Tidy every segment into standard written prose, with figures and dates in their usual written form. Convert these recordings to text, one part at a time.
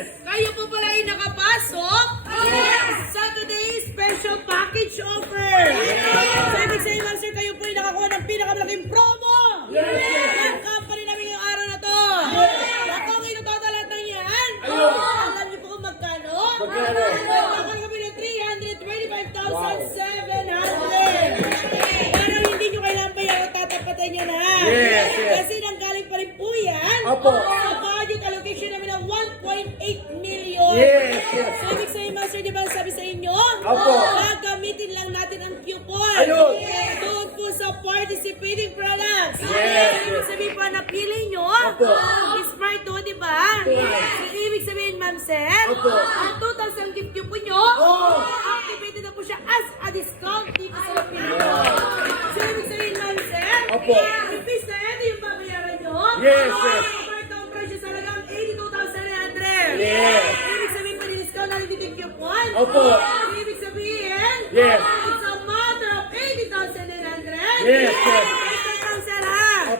Kayo po pala ay nakapasok sa today's special package offer. So, ibig sabihin, ma'am sir, kayo po ay nakakuha ng pinakamalaking promo. Ang company namin yung araw na to. Ako ang itototalat ng yan. Alam niyo po kung magkano? Magkano kami ng 325,700. Pero hindi nyo kailangan ba yan tatapatan niya na. Kasi nanggaling pa rin po yan sa budget allocation namin ng 1.8 million. So, ibig sabihin, Master, di ba sabi sa inyo? Gagamitin lang natin ang coupon. Doon po sa participating products. Ibig sabihin pa, napili nyo. Smart to, di ba? So, ibig sabihin, Ma'am Sir, ang total sa gift coupon nyo, activated na po siya as a discount dito sa Pilipinas. So, ibig sabihin, Ma'am Sir, rupees na ito yung babayaran nyo. Ang presyo sa halagang 82,900. Ibig sabihin pa, discount natin dito yung coupon. Ibig sabihin, it's a matter of 80,900. Sir, ha?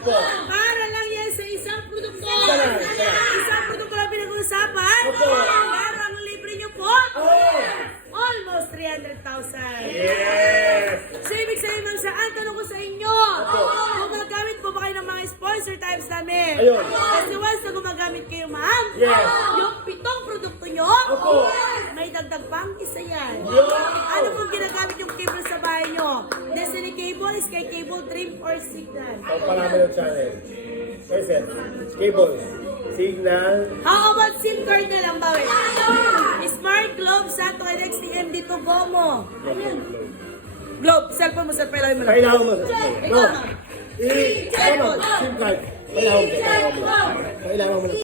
Para lang yan sa isang produkto. Isang produkto lang pinag-uusapan. Pero ang libre nyo po, almost 300,000. So, ibig sabihin, Ma'am Sir, ang tanong ko sa inyo, gumagamit po ba kayo ng mga sponsor types namin? Kasi once na gumagamit kayo, ma'am, yung 7 produkto nyo, may dagdag pang isa yan. Ano pong ginagamit yung cable sa bahay nyo? Destiny Cable, Sky Cable, Dream, or Signal? Marami ng channel. Cable, Signal. How about SIM card na lang ba? Smart Globe, Santo NXT MD2 Gomo. Globe, cellphone mo, sir, pailahin mo lang. Kailangan mo. Ikaw, ma'am. SIM card. Kailangan mo.